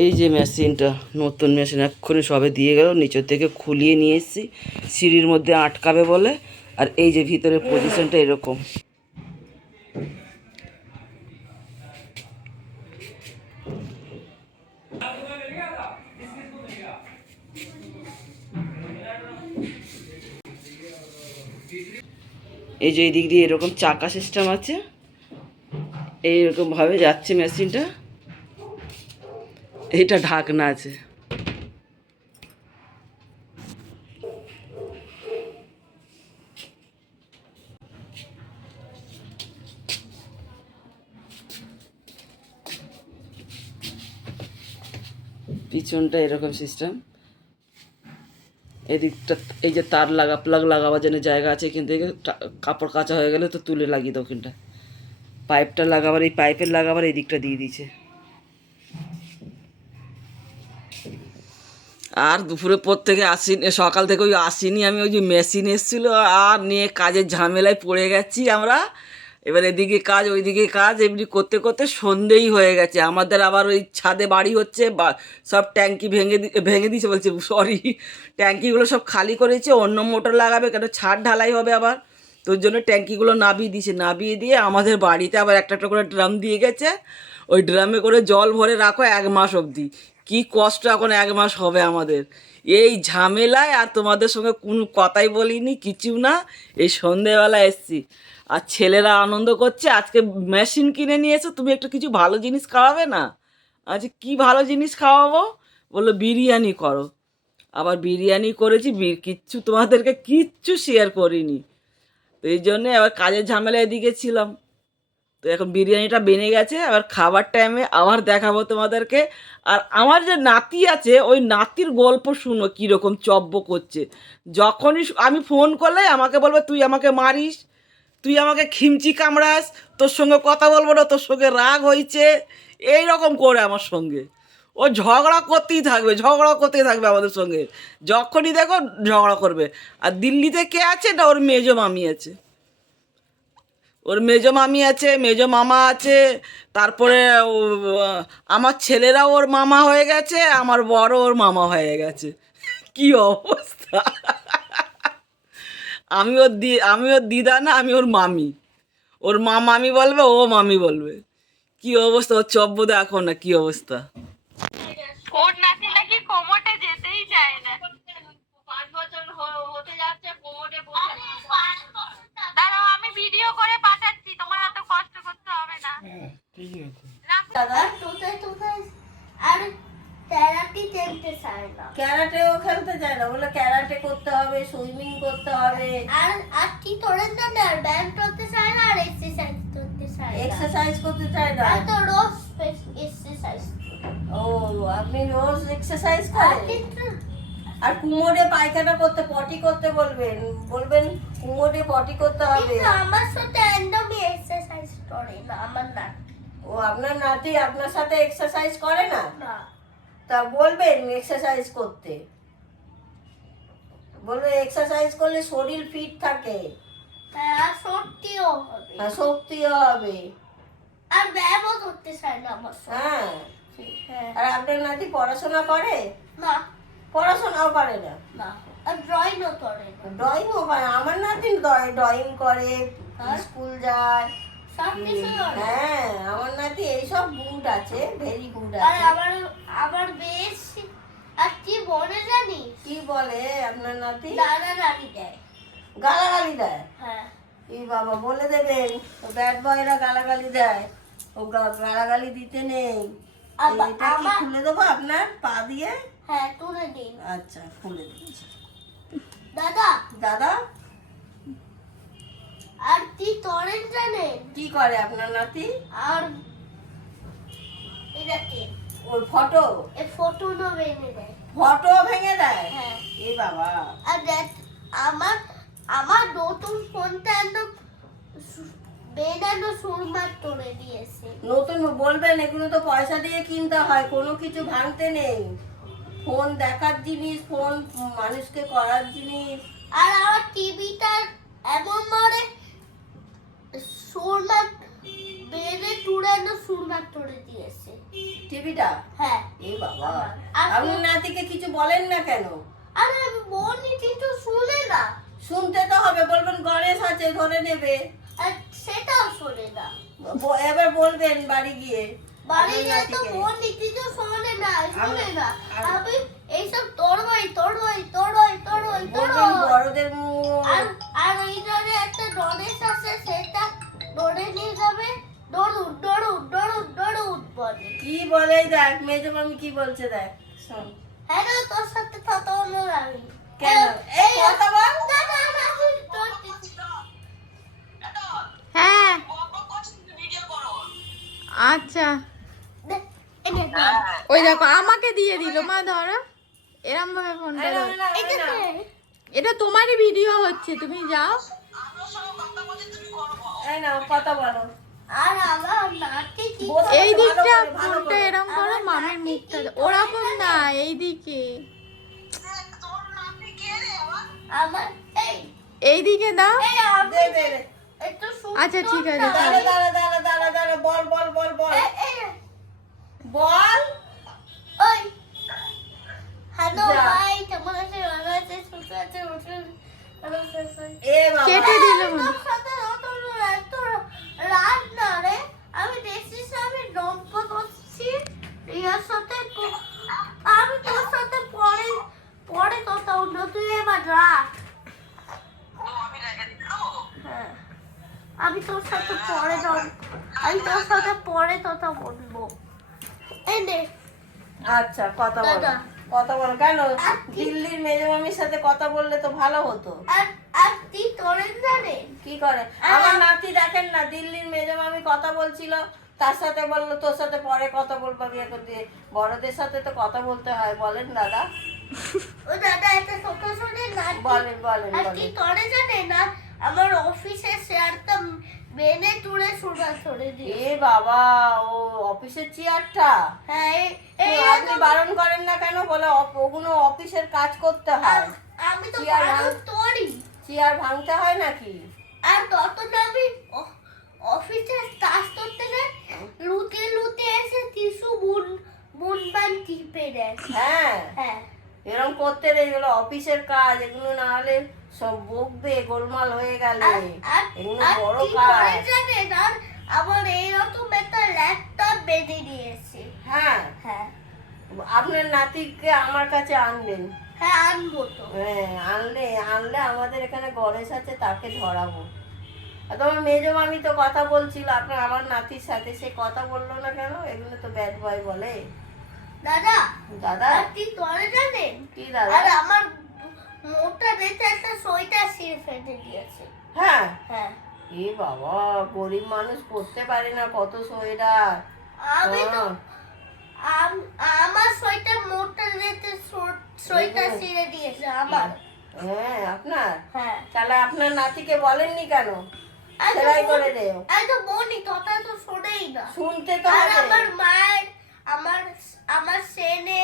এই যে মেশিনটা, নতুন মেশিন এক্ষুনি সবে দিয়ে গেল, নিচের থেকে খুলিয়ে নিয়ে এসেছি, সিঁড়ির মধ্যে আটকাবে বলে। আর এই যে ভিতরে পজিশনটা এরকম। এই যে এই দিক দিয়ে এরকম চাকা সিস্টেম আছে, এইরকমভাবে যাচ্ছে মেশিনটা। এইটা ঢাকনা আছে। পিছনটা এরকম সিস্টেম। এদিকটা এই যে তার প্লাগ লাগাবার জন্য জায়গা আছে, এখান থেকে কাপড় কাচা হয়ে গেলে তো তুলে লাগিয়ে দাও। ওখানটা পাইপটা লাগাবার, এই পাইপের লাগাবার এই দিকটা দিয়ে দিয়েছে। আর দুপুরের পর থেকে আসিনি, সকাল থেকে ওই আসিনি আমি, ওই যে মেশিন এসেছিলো আর নিয়ে কাজের ঝামেলায় পড়ে গেছি আমরা। এবার এদিকে কাজ ওইদিকে কাজ, এমনি করতে করতে সন্ধেই হয়ে গেছে আমাদের। আবার ওই ছাদে বাড়ি হচ্ছে, বা সব ট্যাঙ্কি ভেঙে দিয়েছে বলছে, সরি, ট্যাঙ্কিগুলো সব খালি করেছে, অন্য মোটর লাগাবে, কেন ছাদ ঢালাই হবে আবার, তোর জন্য ট্যাঙ্কিগুলো নাবিয়ে দিয়েছে। নাবিয়ে দিয়ে আমাদের বাড়িতে আবার একটা একটা করে ড্রাম দিয়ে গেছে। ওই ড্রামে করে জল ভরে রাখো 1 মাস অবধি। কি কষ্ট এখন 1 মাস হবে আমাদের এই ঝামেলায়। আর তোমাদের সঙ্গে কোনো কথাই বলিনি, কিছু না, এই সন্ধেবেলা এসছি। আর ছেলেরা আনন্দ করছে, আজকে মেশিন কিনে নিয়েছো, তুমি একটু কিছু ভালো জিনিস খাওয়াবে না? আচ্ছা, কি ভালো জিনিস খাওয়াবো? বললো বিরিয়ানি করো। আবার বিরিয়ানি করেছি, কিচ্ছু তোমাদেরকে কিচ্ছু শেয়ার করিনি। তো এই জন্যে আবার কাজের ঝামেলা এদিকে ছিলাম। তো এখন বিরিয়ানিটা বেনে গেছে, আবার খাবার টাইমে আবার দেখাবো তোমাদেরকে। আর আমার যে নাতি আছে, ওই নাতির গল্প শুনো কীরকম চব্য করছে। যখনই আমি ফোন করলে আমাকে বলবে, তুই আমাকে মারিস, তুই আমাকে খিমচি কামড়াস, তোর সঙ্গে কথা বলবো না, তোর সঙ্গে রাগ হয়েছে, এই রকম করে আমার সঙ্গে ও ঝগড়া করতেই থাকবে, ঝগড়া করতেই থাকবে আমাদের সঙ্গে। যখনই দেখো ঝগড়া করবে। আর দিল্লিতে কে আছে না, ওর মেজো মামি আছে, ওর মেজো মামি আছে, মেজো মামা আছে। তারপরে আমার ছেলেরা ওর মামা হয়ে গেছে, আমার বড় ওর মামা হয়ে গেছে। কি অবস্থা! আমি ওর দিদা না, আমি ওর মামি। ওর মামি বলবে, ও মামি বলবে। কি অবস্থা ওর চব্য, দেখো না কি অবস্থা। ওর নাতি নাকি কোমরে যেতেই চায় না। 5 বছর হতে যাচ্ছে, কোমরে বসে। দাঁড়াও, আমি ভিডিও করে পাঠাচ্ছি, তোমার এত কষ্ট করতে হবে না। ঠিক আছে দাদা তোতাই আর ক্যারাটে খেলতে চায় না। ক্যারাটেও খেলতে চায় না, বলে ক্যারাটে করতে হবে, সুইমিং করতে হবে। আর কি তোরেন না, আর ব্যায়াম করতে চায় না, আর এক্সারসাইজ করতে চায় না। এক্সারসাইজ করতে চায় না, আর তো রোজ এক্সারসাইজ। ও আপনি রোজ এক্সারসাইজ করেন? আর কুমোরে পায়খানা করতে, পটি করতে বলবেন, কুমোরে পটি করতে হবে। আমার সাথে একদমই এক্সারসাইজ করে না আমার নাতি। ও আপনার নাতি আপনার সাথে এক্সারসাইজ করে না? না। তা বলবেন এক্সারসাইজ করতে, বলবে এক্সারসাইজ করলে শরীর ফিট থাকে। হ্যাঁ, শক্তিও হবে। হ্যাঁ, শক্তিও হবে। আর ব্যায়ামও করতে চায় না আমার সাথে। হ্যাঁ। হ্যাঁ। আর আপনার নাতি পড়াশোনা করে? না। পড়াশোনাও করে না? না। আর ড্রয়িংও করে না। ড্রয়িংও করে? আমার নাতি ড্রয়িং করে, স্কুল যায়, সব কিছু করে। হ্যাঁ আমার নাতি এইসব গুড আছে, ভেরি গুড আর আছে। আবার বেশ, আর কি বলে জানিস? কি বলে আপনার নাতি? গালাগালি দেয়। গালাগালি দেয়? হ্যাঁ। এই বাবা, বলে দেবেন ব্যাড বয়রা গালাগালি দেয়, ও গালাগালি দিতে নেই। এটা কি খুলে দেবো আপনার পা দিয়ে? হ্যাঁ, তুলে দিন। আচ্ছা, খুলে দিচ্ছি। দাদা দাদা, আর কি করেন জানেন? কি করে আপনার নাতি? আর এটাকে ওই ফটো ফটোটা ভেঙে দেয়। ফটো ভেঙে দেয়? হ্যাঁ। এই বাবা। আর দেখ, আমার নতুন ফোনটা একদম বেনানো সুরমার করে দিয়েছে। নতুন বলবেন, এগুলো তো পয়সা দিয়ে কিনতে হয়, কোনো কিছু ভাঙতে নেই। ফোন দেখার জিনিস, ফোন মানুষকে করার জিনিস। আর আমার টিভিটা এমন মারে সুরমার বেড়ে টুড়ানো সুরমার করে দিয়েছে টিভিটা? হ্যাঁ। এই বাবা, আর আপনি নাতিকে কিছু বলেন না কেন? আরে আমি বলি কিন্তু শুনে না, শুনতে তো হবে, বলবেন গণেশ আছে ধরে নেবে। আর সেটাও শুনে না। এবার বলবেন বাড়ি গিয়ে বাড়ি আপনার গিয়ে তো নাতিকে। বলি কিন্তু শুনে না, শুনে না। আর- আমি এইসব তোর ভাই তোর ভাই তোর ভাই তোর ভাই তোর বলবেন ভাই। বড়দের মুখ। আর ওই ধরে একটা ডনেস আছে, সেটা ডরে নিয়ে যাবে, ডরুন ডরুন ডরুন ডরুন বলে। কি বলে দেখ, মেজো মামি কি বলছে দেখ, শোন। হ্যাঁ রে, তোর সাথে কথা বলবো আমি। কেন? এই কথা বল। না, না, না, তোর হ্যাঁ আচ্ছা, এই নে, ওই দেখো আমাকে দিয়ে দিল, মা ধরো এরম ভাবে ফোনটা এই নাও, ধরো। এই নাও, এই এই যে নাও। নে। এটা তোমারই ভিডিও হচ্ছে, তুমি যাও। এই নাও কথা বলো। আর আমার নাতি কি বসে এই ভালো দিকটা করে, ভালো ফোনটা করে। এরম করো, মামির মুখটা ওরকম না, এই দিকে, আমার এই দিকে দাও। এই আমি দে, দে, দে। একটু আচ্ছা, ঠিক আছে, সুন্দর না। দাঁড়া, দাঁড়া, দাঁড়া, দাঁড়া, দাঁড়া, বল, বল, বল, বল। এই, বল। ওই হ্যালো যা। ভাই, কেমন আছে? ভালো আছে? সুস্থ আছে? ভালো আছে? এ বাবা। কেটে দিল মনে তোর হয়। সাথে এত রাত না রে, আমি দেখছিস আমি নম্ব করছি রিয়ার সাথে, আমি তোর সাথে পরে পরে কথা বলবো, তুই এবার রাখ। হ্যাঁ, আমি তোর সাথে পরে আমি তোর সাথে পরে কথা বলবো। এই নে। আচ্ছা, কথা বলো, দাদা। কথা বলো। কেন আর কি- দিল্লির মেজো মামির সাথে কথা বললে তো ভালো হতো। আর তুই তোরেন জানে? কি করে আমার নাতি দেখেন না, দিল্লির মেজো মামি কথা বলছিল, তার সাথে বললো তোর সাথে পরে কথা বলবো, বিয়ে করতে। বড়দের সাথে তো কথা বলতে হয়, বলেন দাদা। ও দাদা, একটা কথা শোনে না? বলেন, বলেন, আর তুই বলেন। তোরে জানে না, আমার অফিসের শেয়ারটা মেনে তুলে শোনা ধরে দিয়ে। এ বাবা, ও অফিসের চেয়ারটা হ্যাঁ, এই আপনি বারণ করেন না কেন? বলে ওগুলো অফিসের কাজ করতে হয়, আমি তো চেয়ার বারণ তোরই। চেয়ার ভাঙতে হয় নাকি? আর তত না আমি অফিসের কাজ করতে গেলে লুতে লুতে এসে টিস্যু বুনবান টিপে দেয়। হ্যাঁ, হ্যাঁ, এরকম করতে নেই, এগুলো অফিসের কাজ, এগুলো না হলে সব বকবে গোলমাল হয়ে গেলে। এগুলো বড় তুই কাজ। তোরে জানে না, আমার এইরকম একটা ল্যাপটপ বেঁধে নিয়েছে। হ্যাঁ, হ্যাঁ, আপনার নাতিকে আমার কাছে আনবেন। হ্যাঁ, আনবো তো। হ্যাঁ, আনলে আনলে আমাদের এখানে গণেশ আছে, তাকে ধরাবো। আর তোমার মেজো মামি তো কথা বলছিল আপনার আমার নাতির সাথে, সে কথা বললো না কেন? এগুলো তো ব্যাড বয় বলে। দাদা, দাদা, আর তুই তোরে জানেন? কি দাদা? আর আমার মোটা দেখে একটা সোয়েটার ছিঁড়ে ফেলে দিয়েছে। হ্যাঁ, হ্যাঁ, এ বাবা, গরিব মানুষ পড়তে পারে না, কত সোয়েটার। আমি তো আমার সোয়েটার মোটা দেখে সোয়েটার ছিঁড়ে দিয়েছে আমার। হ্যাঁ, আপনার। হ্যাঁ, তাহলে আপনার নাতিকে বলেননি কেন আর তো সেলাই করে দেও? আর তো বলি কথা তো শোনেই না। শুনতে তো আর হবে। আমার মায়ের আমার সেনে।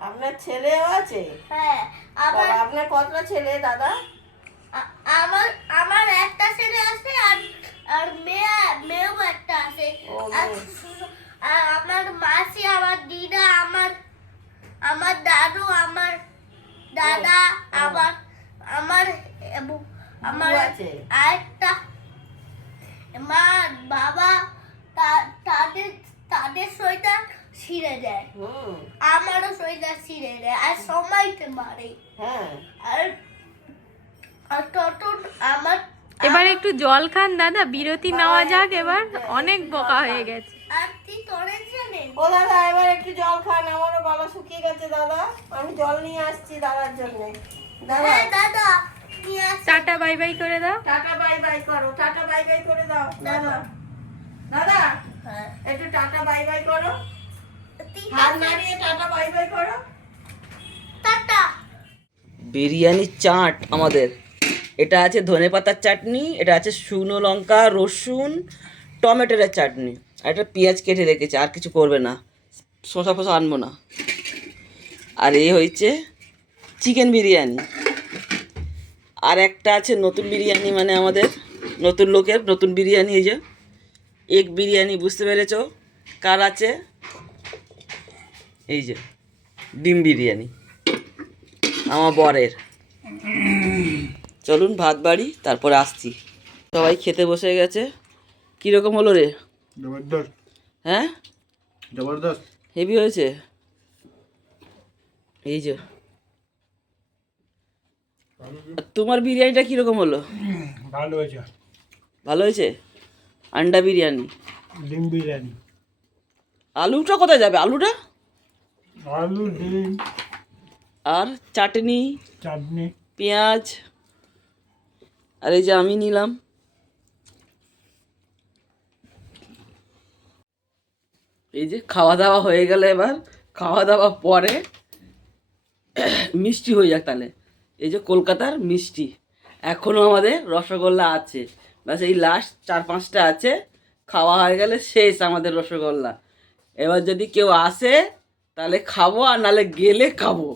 আপনার ছেলেও আছে? হ্যাঁ, আমার বাবা, আপনার কতটা ছেলে দাদা? আমার আমার একটা ছেলে আছে, আর মেয়েও একটা আছে। ও, আর মেয়ে। আর আমার মাসি, আমার দিদা, আমার দাদু, আমার দাদা, আমার আমার আমার বুবু আছে? আরেকটা মা বাবা, তাদের তাদের সোয়েটার ছিঁড়ে দেয়, হুম, আমারও সোয়েটার ছিঁড়ে দেয়, আর সময়তে মারে। হ্যাঁ। আর তত আমার এবার একটু জল খান দাদা, বিরতি নেওয়া যাক, এবার অনেক বকা হয়ে গেছে। আর তুই তোরে জানেন? ও দাদা, এবার একটু জল খান, আমারও গলা শুকিয়ে গেছে দাদা, আমি জল নিয়ে আসছি দাদার জন্য। দাদা, হ্যাঁ দাদা, নিয়ে আসি। টাটা বাই বাই করে দাও। টাটা বাই বাই করো, টাটা বাই বাই করে দাও দাদা। দাদা, হ্যাঁ, একটু টাটা বাই বাই করো, ঠিক হাত আছে, নাড়িয়ে টাটা বাই বাই করো। টাটা। বিরিয়ানির চাট আমাদের, এটা আছে ধনেপাতার চাটনি, এটা আছে শুকনো লঙ্কা রসুন টমেটোর চাটনি, আর একটা পেঁয়াজ কেটে রেখেছে, আর কিছু করবে না, শসা ফসা আনবো না। আর এই হয়েছে চিকেন বিরিয়ানি। আর একটা আছে নতুন বিরিয়ানি, মানে আমাদের নতুন লোকের নতুন বিরিয়ানি, এই যে এগ বিরিয়ানি, বুঝতে পেরেছো কার আছে? এই যে ডিম বিরিয়ানি আমার বরের। চলুন ভাত বাড়ি, তারপরে আসছি। সবাই খেতে বসে গেছে। কীরকম হলো রে? জবরদস্ত, হ্যাঁ, জবরদস্ত। হেভি হয়েছে। এই যে তোমার বিরিয়ানিটা কীরকম হলো? ভালো হয়েছে। ভালো হয়েছে। আন্ডা বিরিয়ানি, ডিম বিরিয়ানি, আলুটা কোথায় যাবে? আলুটা আলু, ডিম, আর চাটনি, চাটনি। পেঁয়াজ, আর এই যে আমি নিলাম। এই যে খাওয়া দাওয়া হয়ে গেলে, এবার খাওয়া দাওয়া পরে মিষ্টি হয়ে যাক তাহলে। এই যে কলকাতার মিষ্টি, এখনও আমাদের রসগোল্লা আছে, ব্যাস এই লাস্ট 4-5টা আছে, খাওয়া হয়ে গেলে শেষ আমাদের রসগোল্লা। এবার যদি কেউ আসে তাহলে খাবো, আর নাহলে গেলে খাবো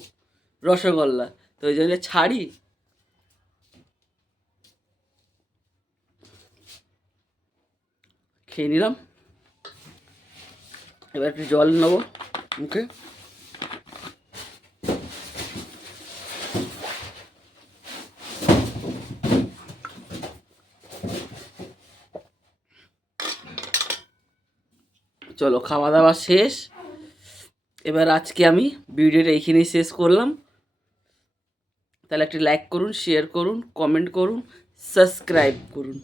রসগোল্লা। তো ওই জন্য ছাড়ি। খেয়ে নিলাম, এবার একটু জল নেবো মুখে। চলো, খাওয়া দাওয়া শেষ। এবার আজকে আমি ভিডিওটা এইখানেই শেষ করলাম। তাহলে একটি লাইক করুন, শেয়ার করুন, কমেন্ট করুন, সাবস্ক্রাইব করুন।